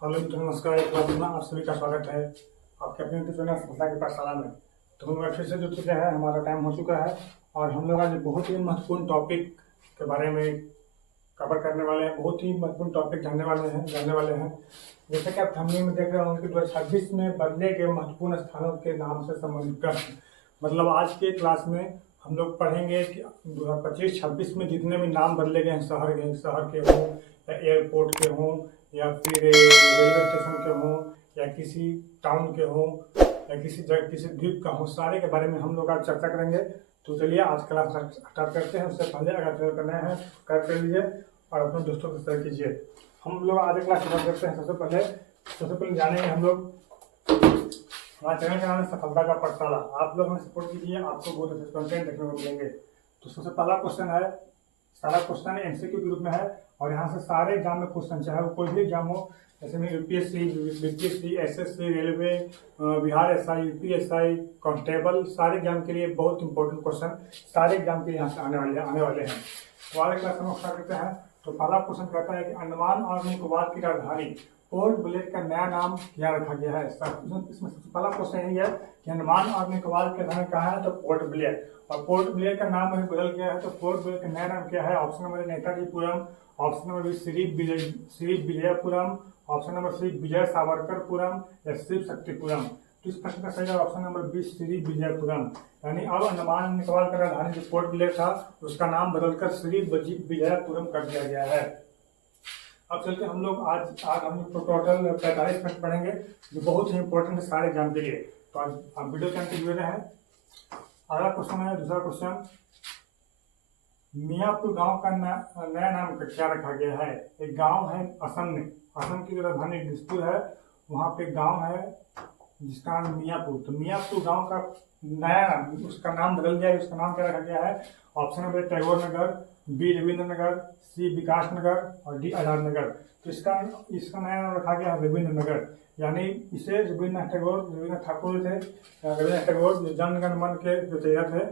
Hello मित्रों, नमस्कार। एक बार पुनः आप सभी का स्वागत है आपके अपने यूट्यूब चैनल सफलता के पाठशाला में। तो हम लोग फिर से जुड़ चुके हैं, हमारा टाइम हो चुका है और हम लोग आज बहुत ही महत्वपूर्ण टॉपिक के बारे में कवर करने वाले हैं। बहुत ही महत्वपूर्ण टॉपिक जानने वाले हैं। जैसे कि आप थंबनेल में देख रहे होंगे कि 2026 में बदले गए महत्वपूर्ण स्थानों के नाम से संबंधित प्रश्न। मतलब आज के क्लास में हम लोग पढ़ेंगे कि 2025-26 में जितने भी नाम बदले गए हैं, शहर के हों या एयरपोर्ट के हों या फिर रेलवे स्टेशन के हों या किसी टाउन के हों या किसी द्वीप का हो, सारे के बारे में हम लोग आज चर्चा करेंगे। तो चलिए आज क्लास स्टार्ट करते हैं। उससे पहले अगर शेयर करना है कर लीजिए और अपने दोस्तों को शेयर कीजिए। हम लोग आज क्लास स्टार्ट करते हैं। सबसे पहले जानेंगे हम लोग हमारे चैनल का नाम है सफलता का पाठशाला। आप लोग हमें सपोर्ट कीजिए, आपको बहुत अच्छे कंटेंट देखने को मिलेंगे। तो सबसे पहला क्वेश्चन है, सारा क्वेश्चन एमसीक्यू के रूप में है और यहाँ से सारे एग्जाम में क्वेश्चन, चाहे वो कोई भी एग्जाम हो, जैसे में UPSC, BPSC, SSC, railway, Bihar SI, UPSI, constable, सारे एग्जाम के लिए बहुत इंपॉर्टेंट क्वेश्चन सारे एग्जाम के यहाँ से आने वाले हैं। तो आगे क्लास में स्टार्ट करते हैं। तो पहला क्वेश्चन कहता है कि अंडमान और निकोबार की राजधानी पोर्ट ब्लेयर का नया नाम क्या रखा गया है। इसमें सबसे पहला क्वेश्चन यही है कि अंडमान और निकोबार की राजधानी कहाँ है, तो पोर्ट ब्लेयर। और पोर्ट ब्लेयर का नाम अभी बदल गया है, तो पोर्ट ब्लेयर का नया नाम क्या है। Option number Netajipuram, option number B Shri Vijayapuram, option number C Vijay Savarkarpuram या शिव शक्तिपुरम। तो इस प्रश्न का सही option number B Shri Vijayapuram. यानी अब अंडमान निकोबार का राजधानी जो पोर्ट ब्लेयर था उसका नाम बदलकर श्री विजयपुरम कर दिया गया है। अब चलते हम लोग आज हम लोग टोटल 45 प्रश्न पढ़ेंगे जो बहुत ही इंपॉर्टेंट है सारे एग्जाम के लिए। तो आज आप वीडियो के अंत जुड़े रहे हैं। अगला क्वेश्चन है, दूसरा क्वेश्चन, मियापुर गांव का नया नाम क्या रखा गया है। एक गांव है असम में, असम की जो राजधानी दिसपुर है वहाँ पे गांव है जिसका नाम मियापुर। तो मियापुर गांव का नया नाम, उसका नाम बदल गया है। उसका नाम क्या रखा गया है। ऑप्शन नंबर टैगोर नगर, बी रविंद्र नगर, सी विकास नगर और डी आजाद नगर। तो इसका नया नाम रखा गया है रविंद्र नगर। यानी इसे रविन्द्रनाथ ठाकुर थे, रविन्द्रनाथ टैगोर जो जनगण मन के जो चेहरा थे,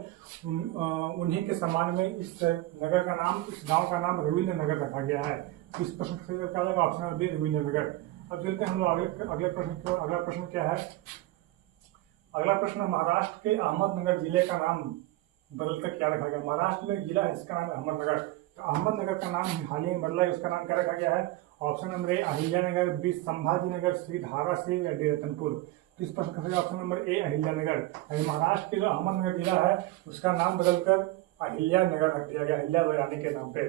उन्हीं के सम्मान में इस नगर का नाम, इस गांव का नाम रविंद्र नगर रखा गया है। तो इस प्रश्न का ऑप्शन नंबर बी रविंद्र नगर। अब चलते हैं हम लोग अगले प्रश्न को। अगला प्रश्न क्या है। अगला प्रश्न, महाराष्ट्र के अहमदनगर जिले का नाम बदलकर क्या रखा गया। महाराष्ट्र में जिला है जिसका नाम है अहमदनगर। तो अहमदनगर का नाम हाल ही में बदला है, उसका नाम क्या रखा गया है। Option number A Ahilyanagar, B Sambhajinagar, C Dharashiv या डी रतनपुर। तो इस प्रश्न का option number A Ahilyanagar. Maharashtra के जो अहमदनगर जिला है उसका नाम बदलकर अहिल्यानगर रख दिया गया, अहिल्या रानी के नाम पे।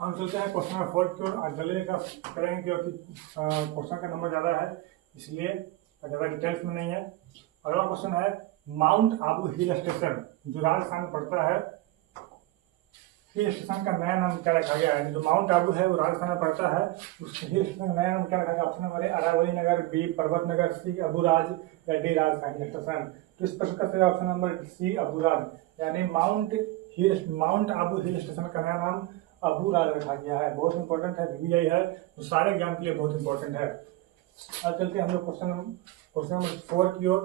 हम चलते हैं क्वेश्चन नंबर 4 की ओर। जल्दी का करेंगे क्योंकि क्वेश्चन का नंबर ज़्यादा है, इसलिए ज़्यादा डिटेल्स में नहीं है। अगला क्वेश्चन है, माउंट आबू हिल स्टेशन जो राजस्थान में पड़ता है, हिल स्टेशन का नया नाम क्या रखा गया है। जो माउंट आबू है वो राजस्थान में पड़ता है, उस हिल स्टेशन का नया नाम क्या रखा गया। Option number A Aravalli Nagar, B Parvat Nagar, सी अबूराज या डी राजधानी स्टेशन। तो इस प्रश्न का ऑप्शन नंबर सी अबूराज। यानी माउंट आबू हिल स्टेशन का नया नाम अबूराज रखा गया है। बहुत इंपॉर्टेंट है, वीवीआई है, तो सारे एग्जाम के लिए बहुत इंपॉर्टेंट है। अब चलते हैं हम लोग क्वेश्चन नंबर 4 की ओर।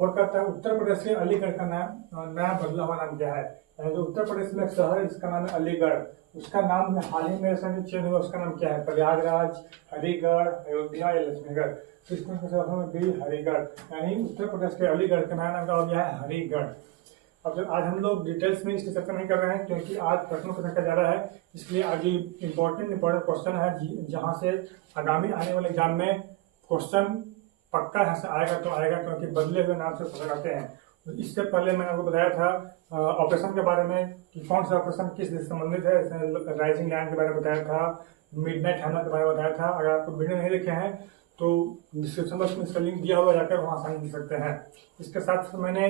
4 कहता है, उत्तर प्रदेश के अलीगढ़ का नया बदला हुआ नाम क्या है। जो उत्तर प्रदेश में एक शहर है जिसका नाम है अलीगढ़, उसका नाम हाल ही में चेंज हुआ, उसका नाम क्या है। प्रयागराज, हरिगढ़, अयोध्या या लक्ष्मीगढ़। तो इसको बी हरिगढ़। यानी उत्तर प्रदेश के अलीगढ़ का नया नाम क्या हो गया है, हरिगढ़। अब जब आज हम लोग डिटेल्स में इसकी चर्चा नहीं कर रहे हैं क्योंकि आज प्रश्नों की संख्या ज़्यादा है, इसलिए आज ये इंपॉर्टेंट क्वेश्चन है जहाँ से आगामी आने वाले एग्जाम में क्वेश्चन पक्का यहाँ से आएगा तो आएगा, क्योंकि बदले हुए नाम से पता आते हैं। तो इससे पहले मैंने आपको बताया था ऑपरेशन के बारे में कि कौन सा ऑपरेशन किस देश से संबंधित है। इसमें राइजिंग लाइन के बारे में बताया था, मिडनाइट हमला के बारे में बताया था। अगर आपको वीडियो नहीं देखे हैं तो डिस्क्रिप्शन बॉक्स में इसका लिंक दिया हुआ, जाकर वहाँ आसानी देख सकते हैं। इसके साथ मैंने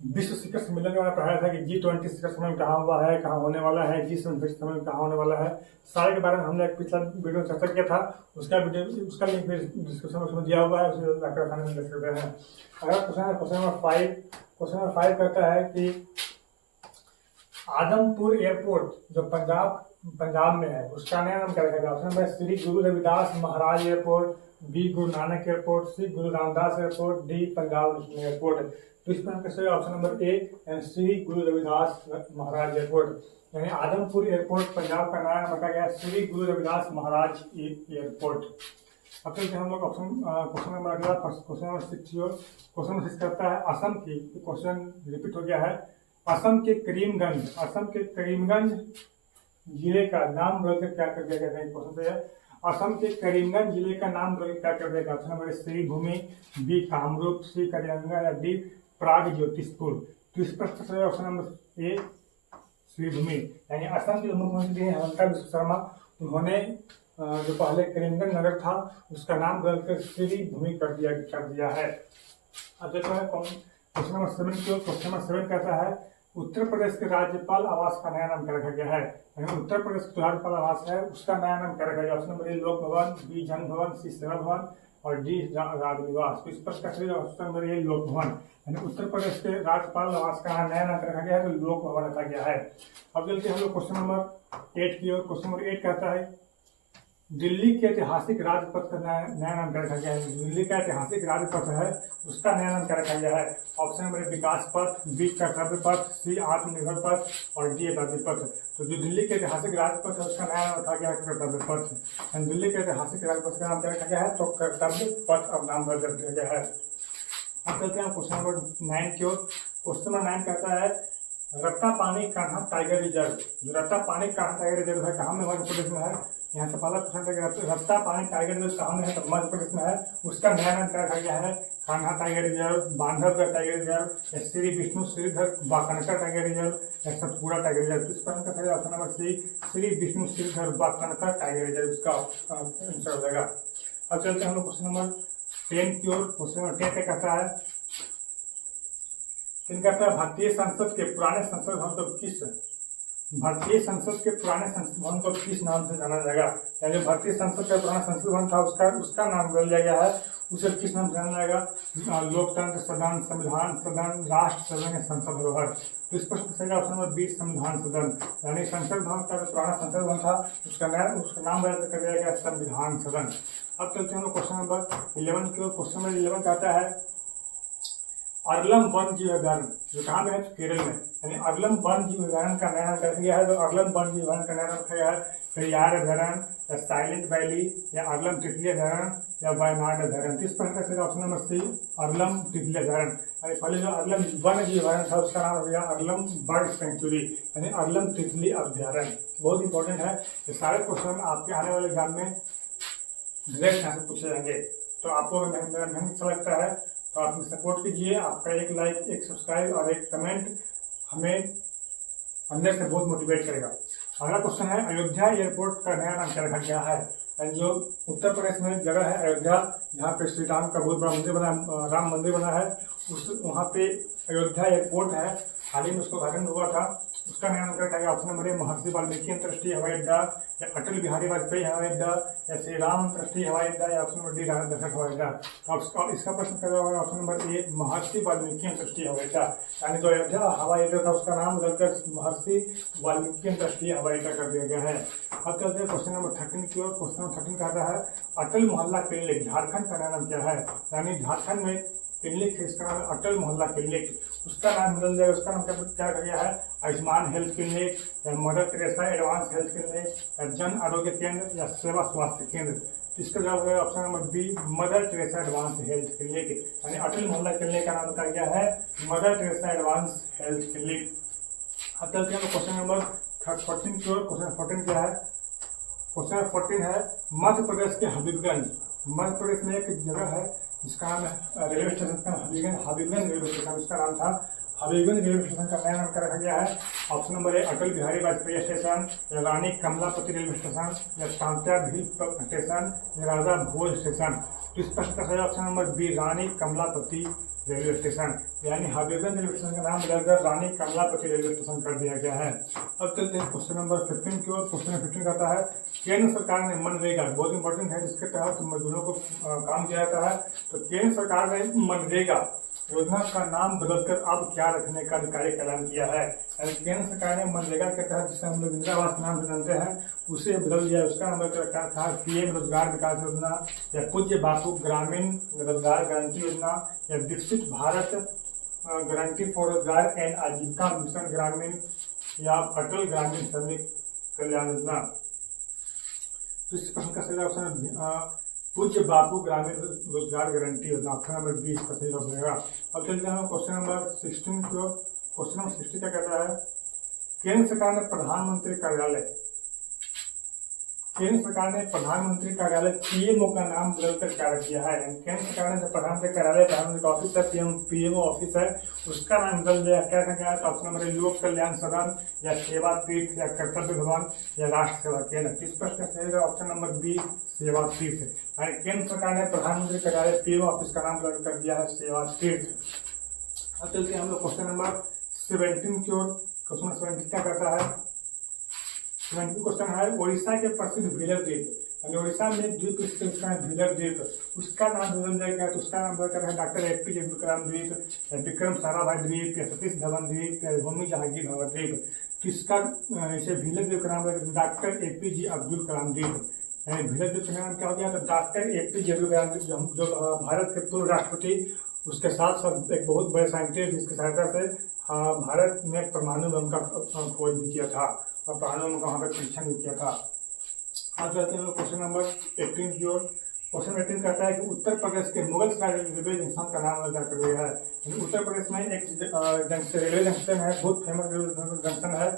विश्व शिखर सम्मेलन के बारे में पढ़ाया था कि G20 शिखर सम्मेलन कहाँ हुआ है, कहाँ होने वाला है, G7 सम्मेलन कहाँ होने वाला है, सारे के बारे में हमने एक पिछला वीडियो में चर्चा किया था। उसका लिंक भी डिस्क्रिप्शन बॉक्स में दिया हुआ है, उसे जाकर आसानी से देख सकते हैं। अगला क्वेश्चन है क्वेश्चन नंबर 5 कहता है कि आदमपुर एयरपोर्ट जो पंजाब में है उसका नया नाम क्या रखा गया। ऑप्शन नंबर श्री गुरु रविदास महाराज airport, B Guru Nanak airport, सी गुरु Ramdas airport, D Punjab national airport. तो इस प्रकार से ऑप्शन नंबर ए श्री गुरु रविदास महाराज एयरपोर्ट, यानी आदमपुर एयरपोर्ट पंजाब का नया नाम रखा गया श्री गुरु रविदास महाराज एयरपोर्ट। अब चलते हम लोग क्वेश्चन नंबर अगला क्वेश्चन नंबर 6 की ओर। क्वेश्चन नंबर 6 करता है असम की, क्वेश्चन रिपीट हो गया है। असम के करीमगंज जिले का नाम बदलकर क्या कर दिया गया है? क्वेश्चन तो है असम के करीमगंज जिले का नाम बदलकर क्या कर दिया गया? ऑप्शन नंबर श्री भूमि, बी कामरूप, सी कलिंगा या डी प्राग ज्योतिषपुर। तो इस प्रश्न से ऑप्शन नंबर ए श्री भूमि, यानी असम के मुख्यमंत्री हैं हिमंता बिस्वा शर्मा, उन्होंने जो पहले करीमगंज नगर था उसका नाम बदलकर श्री भूमि कर दिया है। अब देखो है क्वेश्चन नंबर 7 की ओर। क्वेश्चन नंबर 7 कहता है उत्तर प्रदेश के राज्यपाल आवास का नया नाम क्या रखा गया है? उत्तर प्रदेश का राज्यपाल आवास है उसका नया नाम क्या रखा गया? ऑप्शन नंबर ए लोक भवन, बी जन भवन, सी सेवा भवन और डी राजनिवास। तो इस प्रश्न का सही ऑप्शन नंबर ए लोक भवन, यानी उत्तर प्रदेश के राज्यपाल आवास का नया नाम रखा गया है तो लोक भवन रखा गया है। अब चलते हम लोग क्वेश्चन नंबर 8 की ओर। क्वेश्चन नंबर 8 कहता है दिल्ली के ऐतिहासिक राजपथ का नया नाम क्या रखा गया है? दिल्ली का ऐतिहासिक राजपथ है उसका नया नाम क्या रखा गया है? ऑप्शन नंबर विकास पथ, बी कर्तव्य पथ, सी आत्मनिर्भर पथ और डी राज्य पथ। तो जो दिल्ली के ऐतिहासिक राजपथ है उसका नया नाम रखा गया है कर्तव्य पथ। दिल्ली के ऐतिहासिक राजपथ का नाम क्या रखा गया है? तो कर्तव्य पथ अब नाम बदल दिया गया है। अब चलते हैं क्वेश्चन नंबर 9 की ओर। क्वेश्चन नंबर 9 कहता है रत्तापानी कान्हा टाइगर रिजर्व, जो रत्तापानी कान्हा टाइगर रिजर्व है कहाँ में? मध्य प्रदेश में है। यहाँ से पहला क्वेश्चन है रत्तापानी टाइगर रिजर्व कहाँ में है? तो मध्य प्रदेश में है। उसका नया नाम क्या रखा गया है? Kanha tiger reserve, Bandhavgarh tiger reserve, Shri Vishnu Shridhar Bakankar tiger reserve या सतपुड़ा टाइगर रिजर्व। इस प्रश्न का सही option number C Shri Vishnu Shridhar Bakankar tiger reserve इसका आंसर हो जाएगा। अब चलते हैं हम लोग क्वेश्चन नंबर 10 की ओर। क्वेश्चन नंबर 10 कहता है भारतीय संसद के पुराने संसद भवन को किस नाम से जाना जाएगा? यानी भारतीय संसद का पुराना संसद भवन था उसका नाम बदल दिया गया है, उसे किस नाम से जाना जाएगा? लोकतंत्र सदन, संविधान सदन, राष्ट्र सदन या संसद धरोहर। तो इस प्रश्न का ऑप्शन नंबर 20 संविधान सदन, यानी संसद भवन का जो पुराना संसद भवन था उसका नाम बदल कर दिया गया संविधान सदन। अब चलते हैं क्वेश्चन नंबर 11 की ओर। क्वेश्चन नंबर 11 कहता है अरलम वन्य जीव अभ्यारण्य जो कहाँ में है? केरल में। यानी अरलम वन्य जीव अभ्यारण्य का नया नाम रखा गया है। तो अरलम वन्य जीव अभ्यारण्य का नया नाम रखा गया है पेरियार अभ्यारण्य या साइलेंट वैली या अरलम तितली अभ्यारण्य या वायनाड अभ्यारण्य। इस प्रकार से ऑप्शन नंबर सी अरलम तितली अभ्यारण्य। यानी पहले जो अरलम वन्य जीव अभ्यारण्य था उसका नाम हो गया अरलम बर्ड सेंचुरी, यानी अरलम तितली अभ्यारण्य। बहुत इंपॉर्टेंट है, ये सारे क्वेश्चन आपके आने वाले एग्जाम में डायरेक्ट यहाँ से पूछे जाएंगे। तो आपको मेरा मेहनत अच्छा लगता है तो आप सपोर्ट कीजिए। आपका एक लाइक, एक सब्सक्राइब और एक कमेंट हमें अंदर से बहुत मोटिवेट करेगा। अगला क्वेश्चन है अयोध्या एयरपोर्ट का नया नाम क्या रखा गया है? जो उत्तर प्रदेश में जगह है अयोध्या, जहाँ पे श्री राम का बहुत बड़ा मंदिर बना, राम मंदिर बना है, वहाँ पे अयोध्या एयरपोर्ट है। हाल ही में उसका उद्घाटन हुआ था, उसका नया नाम क्या रखा गया? ऑप्शन नंबर ए महर्षि वाल्मीकि अंतर्राष्ट्रीय हवाई अड्डा या अटल बिहारी वाजपेयी हवाई अड्डा या श्री राम अंतर्राष्ट्रीय हवाई अड्डा या option number D Rana Dashrath हवाई अड्डा। अब इसका प्रश्न क्या होगा? ऑप्शन नंबर ए महर्षि वाल्मीकि अंतर्राष्ट्रीय हवाई अड्डा, यानी जो अयोध्या हवाई अड्डा था उसका नाम बदलकर महर्षि वाल्मीकि अंतर्राष्ट्रीय हवाई अड्डा कर दिया गया है। अब चलते हैं क्वेश्चन नंबर 13 की ओर। क्वेश्चन नंबर 13 कहता है अटल मोहल्ला क्लिनिक झारखंड का नया नाम क्या है? यानी झारखंड में क्लिनिक है, इसका नाम अटल मोहल्ला क्लिनिक, उसका नाम बदल जाएगा। उसका नाम क्या रखा गया है? आयुष्मान हेल्थ क्लिनिक या mother Teresa advance health clinic या जन आरोग्य केंद्र या सेवा स्वास्थ्य केंद्र। इसका जवाब है option number B Mother Teresa advance health clinic, यानी अटल मोहल्ला क्लिनिक का नाम रखा गया है Mother Teresa advance health clinic. अब चलते हैं क्वेश्चन नंबर 14 की ओर। क्वेश्चन 14 क्या है? क्वेश्चन 14 है मध्य प्रदेश के हबीबगंज, मध्य प्रदेश में एक जगह है जिसका नाम रेलवे स्टेशन का हबीबगंज रेलवे स्टेशन, उसका नाम था हबीबगंज रेलवे स्टेशन का नया नाम क्या रखा गया है? ऑप्शन नंबर ए अटल बिहारी वाजपेयी स्टेशन या रानी कमलापति रेलवे स्टेशन या कांत्या भील स्टेशन या राजा भोज स्टेशन। तो इस प्रश्न का सही ऑप्शन नंबर बी रानी कमलापति रेलवे स्टेशन, यानी हबीबगंज रेलवे स्टेशन का नाम बदलकर रानी कमलापति रेलवे स्टेशन कर दिया गया है। अब चलते हैं क्वेश्चन नंबर 15 की ओर। क्वेश्चन 15 कहता है केंद्र सरकार ने मनरेगा, बहुत इंपॉर्टेंट है, जिसके तहत मजदूरों को काम किया जाता है। तो केंद्र सरकार ने मनरेगा योजना का नाम बदलकर अब क्या रखने का अधिकारिक ऐलान किया है? केंद्र सरकार ने मनरेगा के तहत जिसे हम लोग इंदिरा आवास के नाम से जानते हैं उसे बदल दिया। उसका नाम रखा था पीएम रोजगार विकास योजना या पूज्य बापू ग्रामीण रोजगार गारंटी योजना या विकसित भारत गारंटी फॉर रोजगार एंड आजीविका मिशन ग्रामीण या अटल ग्रामीण श्रमिक कल्याण योजना। तो इस प्रश्न का सही ऑप्शन है पूज्य बापू ग्रामीण रोजगार गारंटी योजना, ऑप्शन नंबर 20 का सही ऑप्शन होगा। अब चलते हैं क्वेश्चन नंबर 16 को। क्वेश्चन नंबर 60 क्या कहता है, केंद्र सरकार ने प्रधानमंत्री कार्यालय पीएमओ का नाम बदलकर क्या रख दिया है। केंद्र सरकार ने जो प्रधानमंत्री कार्यालय प्रधानमंत्री का ऑफिस है पीएमओ ऑफिस है, उसका नाम बदल दिया क्या रखा गया है। तो ऑप्शन नंबर लोक कल्याण सदन या सेवा तीर्थ या कर्तव्य भवन या राष्ट्र सेवा केंद्र। इस प्रश्न का सही ऑप्शन नंबर बी सेवा तीर्थ है। केंद्र सरकार ने प्रधानमंत्री कार्यालय पीएमओ ऑफिस का नाम बदल कर दिया है सेवा तीर्थ। अब चलते हैं हम लोग क्वेश्चन नंबर 17 की ओर। क्वेश्चन 17 क्या कहता है, 17 क्वेश्चन है उड़ीसा के प्रसिद्ध व्हीलर द्वीप, यानी उड़ीसा में द्वीप स्थित उसका व्हीलर द्वीप, उसका नाम बदल जाएगा। तो उसका नाम बदलकर है डॉक्टर एपीजे अब्दुल कलाम द्वीप या विक्रम साराभाई द्वीप या सतीश धवन द्वीप या होमी जहांगीर भवन द्वीप। तो इसका इसे व्हीलर द्वीप का नाम डॉक्टर एपीजे अब्दुल कलाम द्वीप, यानी व्हीलर द्वीप का नाम क्या हो गया। तो डॉक्टर एपीजे अब्दुल कलाम द्वीप जो भारत के पूर्व राष्ट्रपति, उसके साथ साथ एक बहुत बड़े साइंटिस्ट जिसकी सहायता से भारत में परमाणु बम का खोज भी किया था और परमाणु बम का वहाँ पर परीक्षण भी किया था। आज चलते हैं क्वेश्चन नंबर 18 की ओर। क्वेश्चन 18 कहता है कि उत्तर प्रदेश के मुगल सराय रेलवे जंक्शन का नाम क्या कर दिया है। उत्तर प्रदेश में एक रेलवे जंक्शन है, बहुत फेमस रेलवे जंक्शन है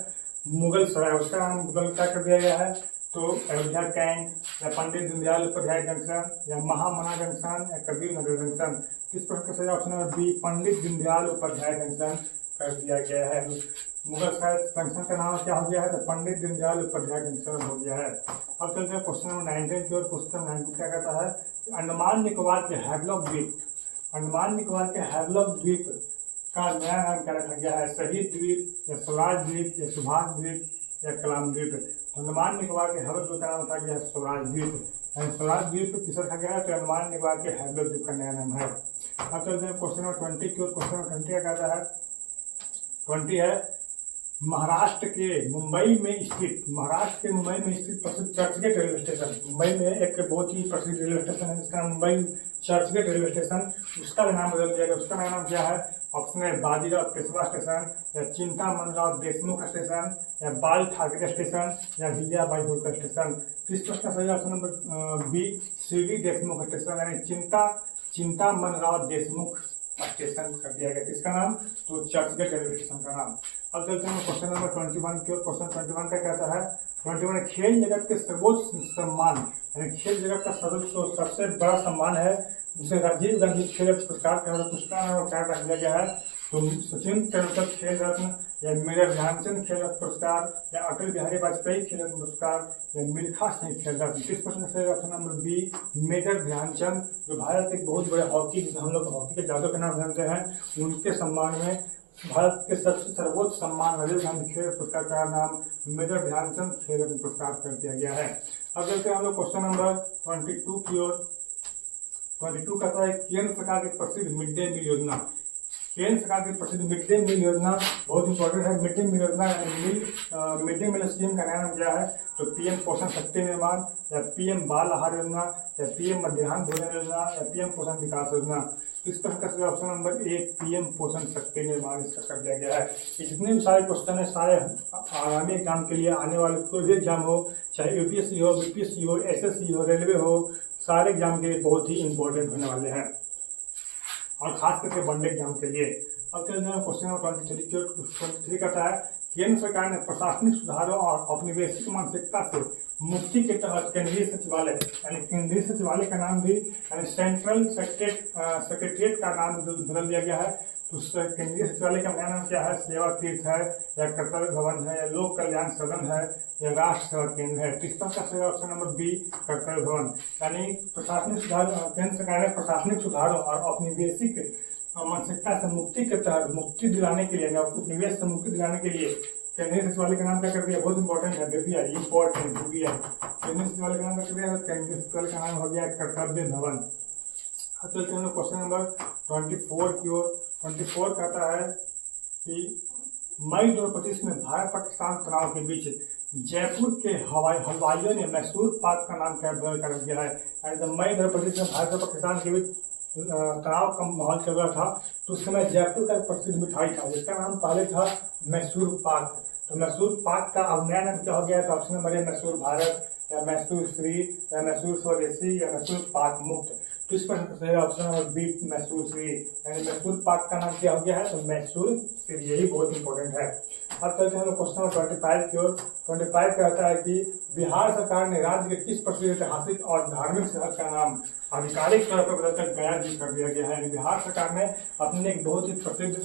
मुगल सराय, उसका नाम बदल क्या कर दिया गया है। तो अयोध्या कैंट या पंडित दीनदयाल उपाध्याय जंक्शन या महामना जंक्शन या कबीर नगर जंक्शन। इस प्रश्न का सही option number B Pandit Deendayal Upadhyay junction कर दिया गया है। मुगल सराय जंक्शन का नाम क्या हो गया है, तो पंडित दीनदयाल उपाध्याय जंक्शन हो गया है। अब चलते हैं क्वेश्चन नंबर 19 की ओर। क्वेश्चन 19 क्या कहता है, अंडमान निकोबार के हैवलॉक द्वीप, अंडमान निकोबार के हैवलॉक द्वीप का नया नाम क्या रखा गया है। शहीद द्वीप या स्वराज द्वीप या सुभाष द्वीप या कलाम द्वीप। अंडमान निकोबार के हैवलॉक द्वीप का नाम रखा गया है स्वराज द्वीप, यानी स्वराज द्वीप किस रखा गया है, तो अंडमान निकोबार के हैवलॉक द्वीप का नया नाम है। अब चलते हैं क्वेश्चन नंबर 20 की ओर। क्वेश्चन नंबर 20 क्या कहता है, 20 है महाराष्ट्र के मुंबई में स्थित प्रसिद्ध चर्चगेट रेलवे स्टेशन। मुंबई में एक बहुत ही प्रसिद्ध रेलवे स्टेशन है जिसका मुंबई चर्चगेट रेलवे स्टेशन, उसका नाम बदल दिया गया। उसका नाम क्या है, ऑप्शन है बाजीराव पेशवा स्टेशन या चिंतामणराव देशमुख स्टेशन या बाल ठाकरे स्टेशन या हिल्याबाई होलकर स्टेशन। इस प्रश्न का सही option number B C V Deshmukh station, यानी चिंतामणराव देशमुख स्टेशन कर दिया गया। किसका नाम, तो चर्चगेट रेलवे स्टेशन का नाम। अब चलते हैं क्वेश्चन नंबर 21 की ओर। क्वेश्चन 21 का कहता है, 21 खेल जगत के सर्वोच्च सम्मान, यानी खेल जगत का सबसे बड़ा सम्मान है जिसे राजीव गांधी खेल पुरस्कार क्या रख दिया गया है। तो सचिन तेंदुलकर खेल रत्न या मेजर ध्यानचंद खेल रत्न पुरस्कार या अटल बिहारी वाजपेयी खेल रत्न पुरस्कार या मिल्खा सिंह खेल रत्न। किस प्रश्न से option number B major Dhyanchand, जो भारत के बहुत बड़े हॉकी, हम लोग हॉकी के जादू के नाम जानते हैं, उनके सम्मान में भारत के सबसे सर्वोच्च सम्मान राजीव गांधी खेल पुरस्कार का नाम मेजर ध्यानचंद खेल रत्न पुरस्कार कर दिया गया है। अब चलते हैं हम लोग क्वेश्चन नंबर 22 की ओर। 22 कहता है केंद्र सरकार की प्रसिद्ध मिड डे मील योजना। केंद्र सरकार की प्रसिद्ध मिड डे मील योजना बहुत इंपॉर्टेंट है। मिड डे मील योजना मिड डे मील स्कीम का नाम क्या है, तो पीएम पोषण शक्ति निर्माण या पीएम बाल आहार योजना या पीएम मध्याह्न भोजन योजना या पीएम पोषण विकास योजना। इस प्रश्न का सही ऑप्शन नंबर ए पीएम पोषण शक्ति निर्माण इसका कर दिया गया है। ये जितने भी सारे क्वेश्चन है सारे आगामी एग्जाम के लिए आने वाले कोई भी एग्जाम हो, चाहे यूपीएससी हो, बीपीएससी हो, एसएससी हो, रेलवे हो, सारे एग्जाम के लिए बहुत ही इंपॉर्टेंट होने वाले हैं और खास करके वनडे एग्जाम के लिए। अब चलते हैं क्वेश्चन नंबर 23 कहता है केंद्र सरकार ने प्रशासनिक सुधारों और औपनिवेशिक मानसिकता से मुक्ति के तहत केंद्रीय सचिवालय, यानी केंद्रीय सचिवालय का नाम भी यानी सेंट्रल सेक्रेटरिएट का नाम बदल दिया गया है। तो केंद्रीय सचिवालय का नया नाम क्या है, सेवा तीर्थ है या कर्तव्य भवन है या लोक कल्याण सदन है या राष्ट्र सेवा केंद्र है। तीसरा का सही ऑप्शन नंबर बी कर्तव्य भवन, यानी प्रशासनिक सुधार, केंद्र सरकार ने प्रशासनिक सुधारों और औपनिवेशिक मानसिकता से मुक्ति के तहत मुक्ति दिलाने के लिए, उपनिवेश से मुक्ति दिलाने के लिए केंद्रीय सचिवालय का नाम क्या कर दिया, बहुत इंपॉर्टेंट है बीपीआई, इंपॉर्टेंट बीपीआई। केंद्रीय सचिवालय का नाम क्या कर दिया, केंद्रीय सचिवालय का नाम हो गया कर्तव्य भवन। अब चलते हैं क्वेश्चन नंबर 24 की ओर। 24 कहता है कि मई 2025 में भारत पाकिस्तान तनाव के बीच जयपुर के हलवाइयों ने मैसूर पाक का नाम क्या कर दिया है। मई 2025 में भारत और पाकिस्तान के बीच तनाव का माहौल चल रहा था, तो उस समय जयपुर का एक प्रसिद्ध मिठाई था जिसका नाम पहले था मैसूर पाक। तो मैसूर पाक का अब नया नाम क्या हो गया है? तो ऑप्शन नंबर ए मैसूर भारत, या मैसूर श्री, या मैसूर स्वदेशी, या मैसूर पाक मुक्त। तो इस प्रश्न का सही option number B Mysore Shri, यानी मैसूर पाक का नाम क्या हो गया है? तो मैसूर श्री। यही बहुत इंपॉर्टेंट है। अब चलते हैं क्वेश्चन नंबर 25 की ओर। 25 कहता है कि बिहार सरकार ने राज्य के किस प्रसिद्ध ऐतिहासिक और धार्मिक शहर का नाम आधिकारिक तौर पर बदलकर गया जी कर दिया गया है? बिहार सरकार ने अपने एक बहुत ही प्रसिद्ध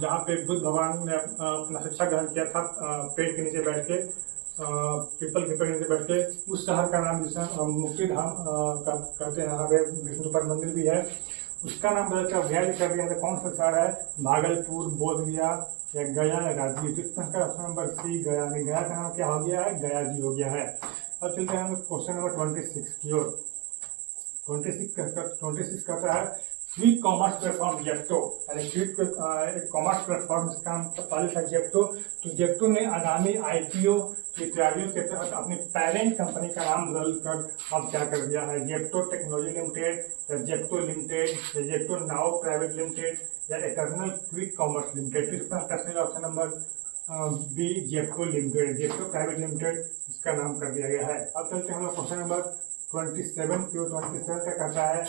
जहाँ पे बुद्ध भगवान ने अपना शिक्षा ग्रहण किया था पेड़ के नीचे बैठ के, पीपल के पेड़ नीचे बैठ के, उस शहर का नाम जिसे मुक्ति धाम कहते हैं, यहाँ पे विष्णु पर मंदिर भी है, उसका नाम बदलकर गया कर दिया है। कौन सा शहर है? भागलपुर, बोधगया, या गया, या राजगीर। इस प्रश्न का ऑप्शन नंबर सी गया। गया का नाम क्या हो गया है? गया जी हो गया है। अब चलते हैं क्वेश्चन नंबर 26 की ओर। 26 कहता है क्विक कॉमर्स प्लेटफॉर्म जेप्टो, यानी क्विक कॉमर्स प्लेटफॉर्म जिसका नाम पहले था जेप्टो। तो जेप्टो ने आगामी IPO की तैयारियों के तहत अपनी पेरेंट कंपनी का नाम बदल कर अब क्या कर दिया है? जेप्टो टेक्नोलॉजी लिमिटेड, या जेप्टो लिमिटेड, या जेप्टो नाउ प्राइवेट लिमिटेड, या इटर्नल क्विक कॉमर्स लिमिटेड। इस पर प्रश्न option number B Zepto limited, Zepto private limited इसका नाम कर दिया गया है। अब चलते हैं हम लोग क्वेश्चन नंबर 27 की ओर। 27 का कहता है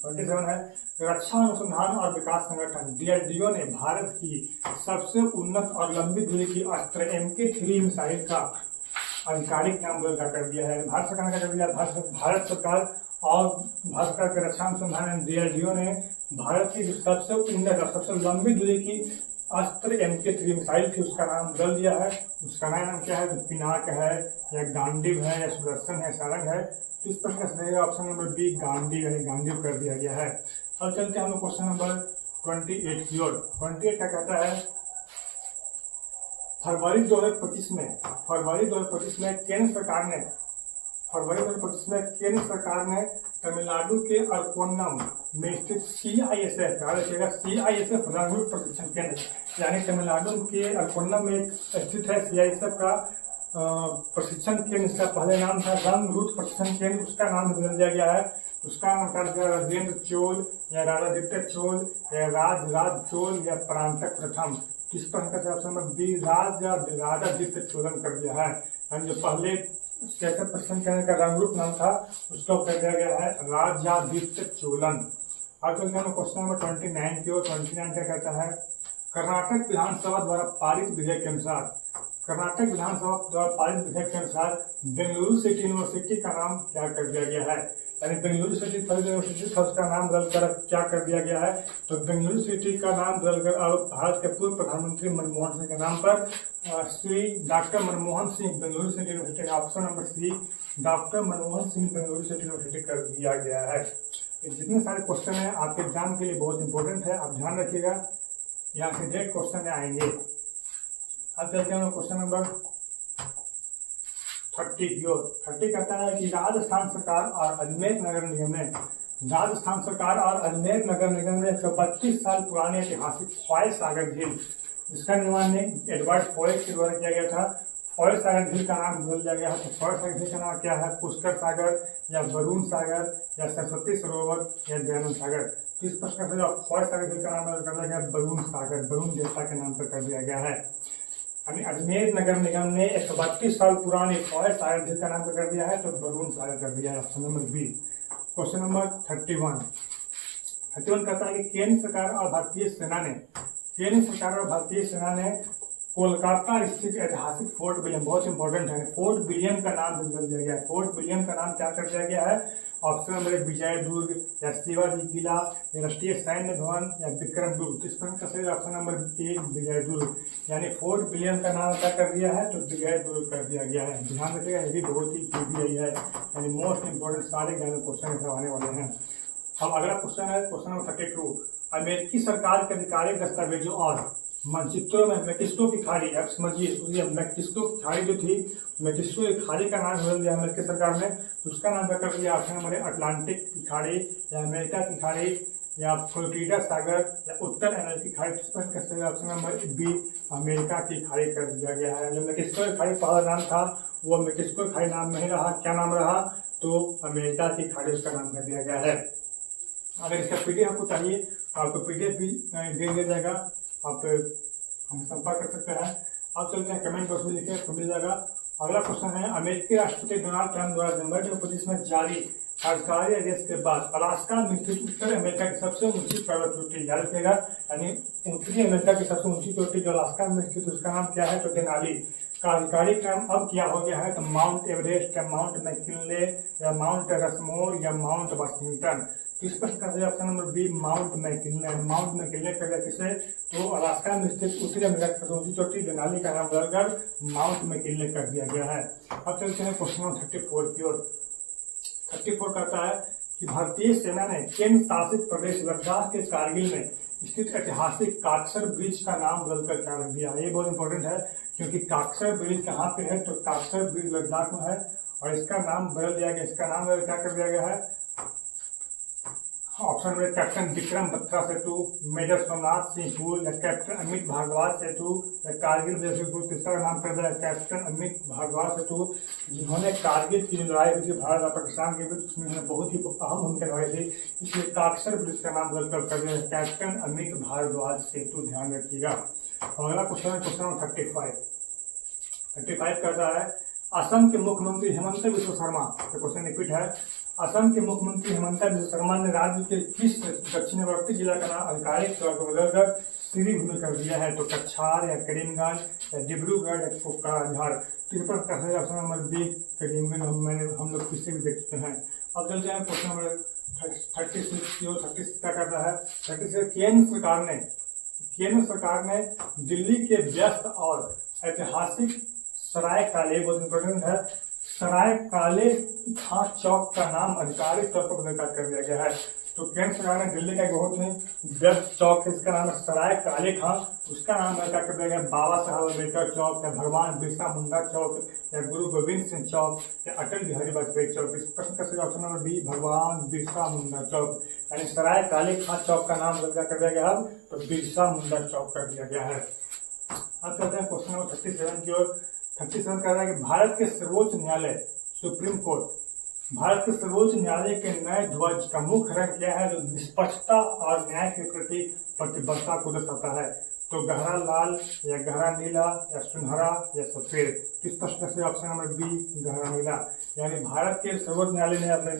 27 है रक्षा अनुसंधान और विकास संगठन DRDO ने भारत की सबसे उन्नत और लंबी दूरी की अस्त्र MK3 मिसाइल का आधिकारिक नाम बदल कर दिया है। भारत सरकार ने कर दिया। भारत सरकार और भारत सरकार के रक्षा अनुसंधान DRDO ने भारत की सबसे उन्नत और सबसे लंबी दूरी की अस्त्र MK3 मिसाइल थी, उसका नाम बदल दिया है। उसका नया नाम क्या है? पिनाक है, या गांडीव है, या सुदर्शन है, सारंग है। तो इस प्रश्न का सही ऑप्शन नंबर बी गांडीव, यानी गांडीव कर दिया गया है। अब चलते हैं हम लोग क्वेश्चन नंबर 28 की ओर। 28 का कहता है फरवरी 2025 में केंद्र सरकार ने तमिलनाडु के अरकोन्नम में स्थित CISF रणनीति प्रशिक्षण केंद्र, यानी तमिलनाडु के अरकोन्नम में स्थित है CISF का प्रशिक्षण केंद्र। इसका पहले नाम था रणनीति प्रशिक्षण केंद्र, उसका नाम बदल दिया गया है। उसका नाम कर दिया राजेंद्र चोल, या राजादित्य चोल, या राज चोल, या परांतक प्रथम। किस प्रश्न का ऑप्शन नंबर बी राजादित्य चोलन कर दिया है। यानी जो पहले प्रश्न करने का रंगरूप नाम था उसको कर दिया गया है राजादित्य चोलन। अब चलते हैं क्वेश्चन नंबर 29 की ओर। 29 क्या कहता है कर्नाटक विधानसभा द्वारा पारित विधेयक के अनुसार बेंगलुरु सिटी यूनिवर्सिटी का नाम क्या कर दिया गया है? यानी बेंगलुरु सिटी यूनिवर्सिटी था, उसका नाम बदलकर क्या कर दिया गया है? तो बेंगलुरु सिटी का नाम बदलकर अब भारत के पूर्व प्रधानमंत्री मनमोहन सिंह के नाम पर Shri doctor Manmohan Singh Bengaluru city university, option number C doctor Manmohan Singh Bengaluru city university कर दिया गया है। जितने सारे क्वेश्चन हैं आपके एग्जाम के लिए बहुत इंपॉर्टेंट है, आप ध्यान रखिएगा, यहाँ से डायरेक्ट क्वेश्चन आएंगे। अब चलते हैं क्वेश्चन नंबर 30 की ओर। 30 कहता है कि राजस्थान सरकार और अजमेर नगर निगम ने 132 साल पुराने ऐतिहासिक फॉय सागर झील, जिसका निर्माण एडवर्ड फॉय के द्वारा किया गया था, फॉय सागर झील का नाम बदल दिया गया है। तो फॉय सागर झील का नाम क्या है? पुष्कर सागर, या वरुण सागर, या सरस्वती सरोवर, या दयानंद सागर। तो इस प्रश्न का फॉय सागर झील का नाम बदल कर दिया गया वरुण सागर, वरुण देवता के नाम पर कर दिया गया है। अजमेर नगर निगम ने 132 साल पुराने फॉय सागर झील का नाम कर दिया है, तो वरुण सागर कर दिया है, option number B. Question number 31 कहता है कि केंद्र सरकार और भारतीय सेना ने कोलकाता स्थित ऐतिहासिक फोर्ट विलियम, बहुत इंपॉर्टेंट है, फोर्ट विलियम का नाम बदल दिया गया है। फोर्ट विलियम का नाम क्या कर दिया गया है? ऑप्शन नंबर विजय दुर्ग, या शिवाजी किला, या राष्ट्रीय सैन्य भवन, या विक्रम दुर्ग। इस प्रश्न का सही ऑप्शन नंबर ए विजय दुर्ग, यानी फोर्ट विलियम का नाम क्या कर दिया है? तो विजय दुर्ग कर दिया गया है। ध्यान रखिएगा, ये भी बहुत ही PBI है, यानी मोस्ट इंपोर्टेंट सारे ज्ञान क्वेश्चन आने वाले हैं। अब अगला क्वेश्चन है क्वेश्चन नंबर 32। अमेरिकी सरकार के अधिकारिक दस्तावेजों और मानचित्रों में मैक्सिको की खाड़ी, अब समझिए मैक्सिको की खाड़ी जो थी, मैक्सिको की खाड़ी का नाम बदल दिया अमेरिकी सरकार ने, उसका नाम क्या कर दिया? ऑप्शन नंबर अटलांटिक की खाड़ी, या अमेरिका की खाड़ी, या फ्लोरिडा सागर, या उत्तर अमेरिकी खाड़ी। ऑप्शन नंबर बी अमेरिका की खाड़ी कर दिया गया है। जो मैक्सिको की खाड़ी पहला नाम था वो मैक्सिको की खाड़ी नाम नहीं रहा, क्या नाम रहा? तो अमेरिका की खाड़ी उसका नाम कर दिया गया है। अगर इसका पीडीएफ आपको चाहिए तो आपको पीडीएफ भी दे दिया जाएगा, आप हम संपर्क कर सकते हैं। आप चलते हैं कमेंट बॉक्स में लिखे तो मिल जाएगा। अगला क्वेश्चन है, अमेरिकी राष्ट्रपति डोनाल्ड ट्रंप द्वारा जनवरी 2025 में जारी कार्यकारी आदेश के बाद अलास्का में स्थित उत्तर अमेरिका की सबसे ऊंची पर्वत चोटी, याद रखिएगा, यानी उत्तरी अमेरिका की सबसे ऊंची चोटी जो अलास्का में स्थित उसका नाम क्या है, तो डेनाली का आधिकारिक नाम अब क्या हो गया है, तो माउंट एवरेस्ट या माउंट मैकिनले या माउंट रसमोर या माउंट वाशिंगटन। तो इस प्रश्न का option number B Mount McKinley. Mount McKinley कर दिया किसे, तो अलास्का में स्थित उत्तरी अमेरिका की सबसे ऊंची चोटी डेनाली का नाम बदलकर माउंट मैकिनले कर दिया गया है। अब चलते हैं क्वेश्चन नंबर 34 की ओर। 34 कहता है कि भारतीय सेना ने केंद्र शासित प्रदेश लद्दाख के कारगिल में स्थित ऐतिहासिक काकसर ब्रिज का नाम बदलकर क्या रख दिया। ये बहुत इंपॉर्टेंट है क्योंकि काकसर ब्रिज कहाँ पे है, तो काकसर ब्रिज लद्दाख में है और इसका नाम बदल दिया गया। इसका नाम क्या कर दिया गया है, ऑप्शन में कैप्टन विक्रम बत्रा सेतु, मेजर सोमनाथ सिंह पुल या कैप्टन अमित भारद्वाज सेतु या कारगिल सेतु। तीसरा नाम कर दिया कैप्टन अमित भारद्वाज सेतु, जिन्होंने कारगिल की लड़ाई हुई थी भारत और पाकिस्तान के बीच, उसमें बहुत ही अहम भूमिका निभाई थी, इसलिए काकसर ब्रिज का नाम बदलकर कर दिया कैप्टन अमित भारद्वाज सेतु, ध्यान रखिएगा। अगला क्वेश्चन है क्वेश्चन नंबर 35 कहता है, असम के मुख्यमंत्री हेमंत बिस्व शर्मा, क्वेश्चन रिपीट है, असम के मुख्यमंत्री हेमंत बिस्व शर्मा ने राज्य के किस दक्षिणवर्ती जिला का नाम आधिकारिक तौर पर बदलकर सिरीभूमि कर दिया है, तो कछार या करीमगंज या डिब्रूगढ़ या Kokrajhar. Option number B Karimganj, हम लोग किसी भी देख चुके हैं। अब चलते हैं क्वेश्चन नंबर 36 क्या करता है, 36 केंद्र सरकार ने दिल्ली के व्यस्त और ऐतिहासिक सराय काले, बहुत इंपॉर्टेंट है, सराय काले खां चौक का नाम आधिकारिक तौर पर बदलकर कर दिया गया है। तो केंद्र सरकार ने दिल्ली का एक बहुत ही व्यस्त चौक है, इसका नाम है सराय काले खां, उसका नाम क्या कर दिया गया, बाबा साहब अम्बेडकर चौक या भगवान बिरसा मुंडा चौक या गुरु गोविंद सिंह चौक या अटल बिहारी वाजपेयी चौक। इस प्रश्न का सही ऑप्शन नंबर बी भगवान बिरसा मुंडा चौक, यानी सराय काले खां चौक का नाम बदल कर दिया गया, तो बिरसा मुंडा चौक कर दिया गया है। अब चलते हैं क्वेश्चन नंबर 37 की ओर। 37 कह रहा है कि भारत के सर्वोच्च न्यायालय सुप्रीम कोर्ट, भारत के सर्वोच्च न्यायालय के नए ध्वज का मुख्य रंग क्या है, जो निष्पक्षता और न्याय के प्रति प्रतिबद्धता को दर्शाता है, तो गहरा लाल या गहरा नीला या सुनहरा या सफेद। इस प्रश्न से ऑप्शन नंबर बी गहरा नीला, यानी भारत के सर्वोच्च न्यायालय ने अपने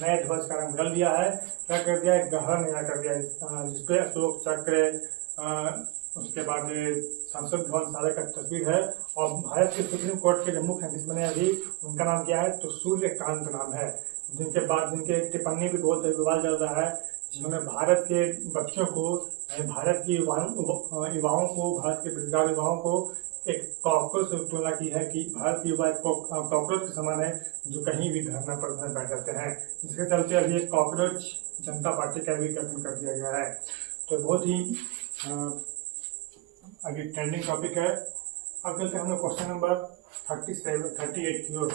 नए ध्वज का रंग बदल दिया है, क्या कर दिया है, गहरा नीला कर दिया है, जिसपे अशोक चक्र, उसके बाद संसद भवन सारे का तस्वीर है। और भारत के सुप्रीम कोर्ट के जो मुख्य न्यायाधीश बने अभी, उनका नाम क्या है, तो सूर्यकांत नाम है, जिनके बाद जिनके टिप्पणी भी बहुत विवाद चल रहा है, जिन्होंने भारत के बच्चों को, भारत की युवाओं को, भारत के बेरोजगार युवाओं को एक कॉकरोच से तुलना की है कि भारत के युवा एक कॉकरोच के समान है जो कहीं भी धरना पर बैठ जाते हैं, जिसके चलते अभी एक कॉकरोच जनता पार्टी का भी गठन कर दिया गया है। तो बहुत ही अभी ट्रेंडिंग टॉपिक है। अब चलते हैं हम लोग क्वेश्चन नंबर 38 की ओर।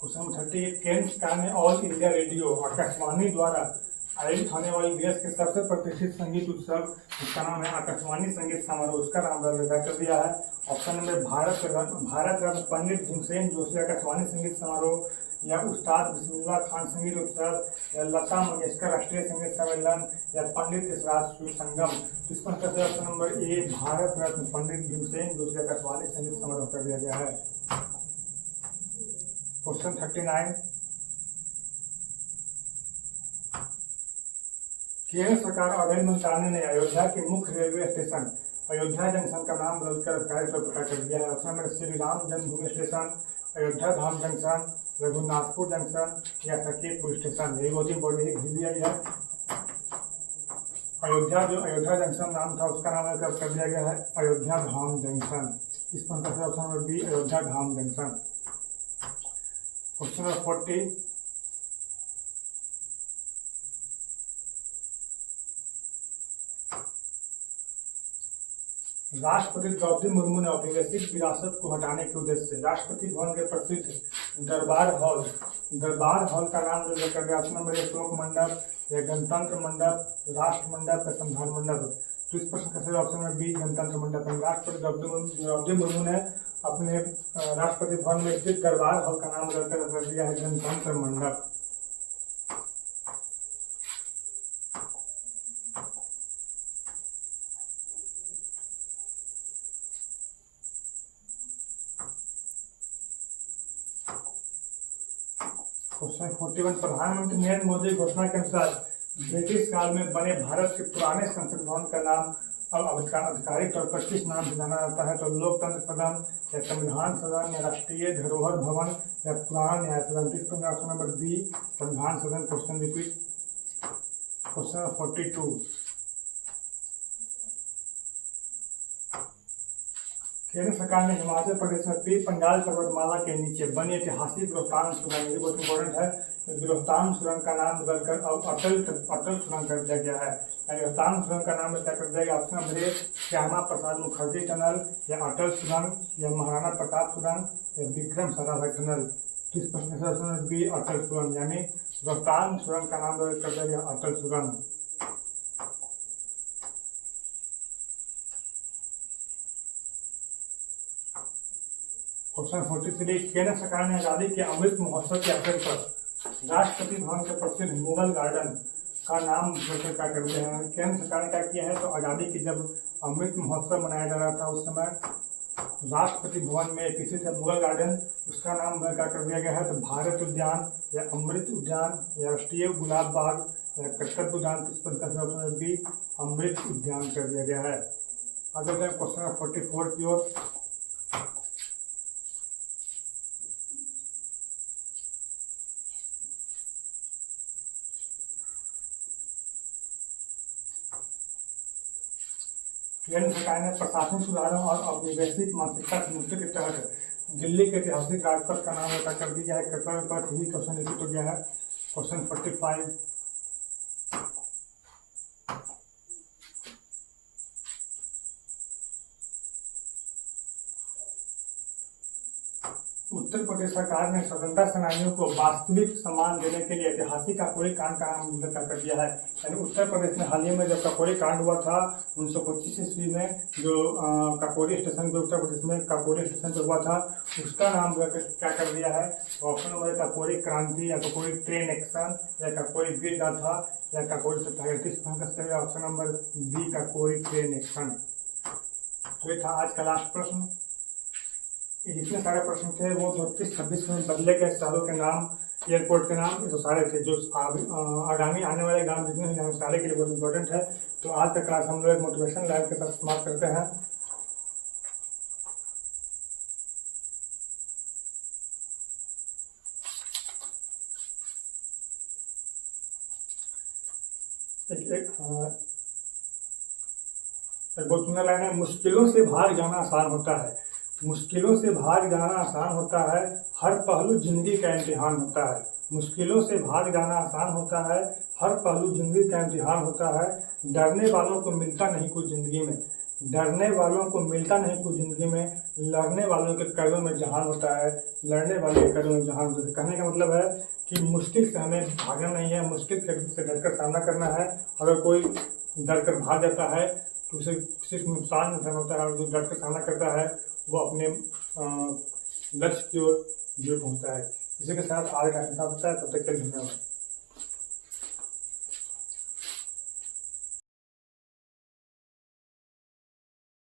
क्वेश्चन 38, केंद्र सरकार ने ऑल इंडिया रेडियो आकाशवाणी द्वारा आयोजित होने वाली देश के सबसे प्रतिष्ठित संगीत उत्सव, जिसका नाम है आकाशवाणी संगीत समारोह, उसका नाम बदल कर दिया है। ऑप्शन नंबर भारत रत्न पंडित भीमसेन जोशी आकाशवाणी संगीत समारोह या उस्ताद बिस्मिल्लाह खान संगीत उत्सव या लता मंगेशकर राष्ट्रीय संगीत सम्मेलन या पंडित यशराज सुर संगम। इस पर ऑप्शन नंबर ए भारत रत्न पंडित भीमसेन जोशी आकाशवाणी संगीत समारोह कर दिया गया है। क्वेश्चन 39, केंद्र सरकार और रेल मंत्रालय ने अयोध्या के मुख्य रेलवे स्टेशन अयोध्या जंक्शन का नाम बदलकर आधिकारिक तौर पर पता कर दिया है। ऑप्शन नंबर श्री राम जन्मभूमि स्टेशन, अयोध्या धाम जंक्शन, रघुनाथपुर जंक्शन या सकेतपुर स्टेशन। यही बहुत इंपॉर्टेंट है। अयोध्या जंक्शन नाम था, उसका नाम कर दिया गया है अयोध्या धाम जंक्शन। इस पर ऑप्शन नंबर बी अयोध्या धाम जंक्शन। क्वेश्चन नंबर 40, राष्ट्रपति द्रौपदी मुर्मू ने औपनिवेशिक विरासत को हटाने के उद्देश्य से राष्ट्रपति भवन के प्रसिद्ध दरबार हॉल का नाम जो कर दिया ऑप्शन नंबर 1 शोक मंडप या गणतंत्र मंडप, राष्ट्र मंडप या संविधान मंडप। तो इस प्रश्न का सही ऑप्शन है बी गणतंत्र मंडप। राष्ट्रपति द्रौपदी मुर्मू ने अपने राष्ट्रपति भवन में स्थित दरबार हॉल का नाम कर दिया है गणतंत्र मंडप। क्वेश्चन 41 प्रधानमंत्री नरेंद्र मोदी घोषणा के अनुसार ब्रिटिश काल में बने भारत के पुराने संसद भवन का नाम अब आधिकारिक तौर पर किस नाम से जाना जाता है? तो लोकतंत्र सदन या संविधान सदन या राष्ट्रीय धरोहर भवन या पुराना न्याय सदन। ऑप्शन नंबर बी संविधान सदन। Question repeat. क्वेश्चन 42 केंद्र सरकार ने हिमाचल प्रदेश में पीर पंजाल पर्वतमाला के नीचे बनी ऐतिहासिक रोहतांग सुरंग, ये बहुत इंपॉर्टेंट है, रोहतांग सुरंग का नाम बदलकर अब अटल सुरंग कर दिया गया है। रोहतांग सुरंग का नाम क्या कर दिया गया? ऑप्शन नंबर ए श्यामा प्रसाद मुखर्जी टनल या अटल सुरंग या महाराणा प्रताप सुरंग या विक्रम साराभाई टनल। किस प्रश्न का ऑप्शन बी अटल सुरंग, यानी रोहतांग सुरंग का नाम कर दिया गया अटल सुरंग। क्वेश्चन 43 केंद्र सरकार ने आजादी के अमृत महोत्सव के अवसर पर राष्ट्रपति भवन के प्रसिद्ध मुगल गार्डन का नाम क्या कर दिया है? केंद्र सरकार ने क्या किया है? तो आजादी की जब अमृत महोत्सव मनाया जा रहा था उस समय राष्ट्रपति भवन में किसी से मुगल गार्डन उसका नाम क्या कर दिया गया है? तो भारत उद्यान या अमृत उद्यान या राष्ट्रीय गुलाब बाग या कर्तव्य उद्यान। ऑप्शन बी अमृत उद्यान कर दिया गया है। अगर क्वेश्चन 44 की ओर केंद्र सरकार ने प्रशासन सुधारों और औपनिवेशिक मानसिकता से मुक्ति के तहत दिल्ली के ऐतिहासिक राजपथ का नाम क्या कर दिया है? कर्तव्य ही क्वेश्चन रिपीट हो गया है। क्वेश्चन 45 उत्तर प्रदेश सरकार ने स्वतंत्रता सेनानियों को वास्तविक सम्मान देने के लिए ऐतिहासिक काकोरी कांड का नाम कर दिया है। यानी उत्तर प्रदेश में हाल ही में जब काकोरी कांड हुआ था 1925 ईस्वी में, जो काकोरी स्टेशन पे उत्तर प्रदेश में काकोरी स्टेशन पे हुआ था, उसका नाम क्या कर दिया है? ऑप्शन नंबर काकोरी क्रांति या काकोरी ट्रेन एक्शन या काकोरी वीर गाथा या Kakori Satyagraha. Option number B Kakori train action. तो ये था आज का लास्ट प्रश्न। जितने सारे प्रश्न थे वो 32-26 में बदले गए शहरों के नाम, एयरपोर्ट के नाम, ये तो सारे थे। जो आगामी आने वाले एग्जाम जितने हैं सारे के लिए बहुत इंपॉर्टेंट है। तो आज का क्लास हम लोग एक मोटिवेशन लाइव के साथ समाप्त करते हैं। एक बहुत सुंदर लाइन है, मुश्किलों से भाग जाना आसान होता है, मुश्किलों से भाग जाना आसान होता है, हर पहलू जिंदगी का इम्तिहान होता है। मुश्किलों से भाग जाना आसान होता है, हर पहलू जिंदगी का इम्तिहान होता है। डरने वालों को मिलता नहीं कुछ जिंदगी में, डरने वालों को मिलता नहीं कुछ जिंदगी में, लड़ने वालों के कदमों में जहान होता है, लड़ने वालों के कदमों में जहान होता है। कहने का मतलब है कि मुश्किल से हमें भागना नहीं है, मुश्किल से डरकर सामना करना है। अगर कोई डर कर भाग जाता है तो उसे सिर्फ नुकसान होता है, और जो डर कर सामना करता है वो अपने लक्ष्य की ओर पहुंचता है। इसी के साथ आज का हिसाब होता है। तब तक के लिए धन्यवाद।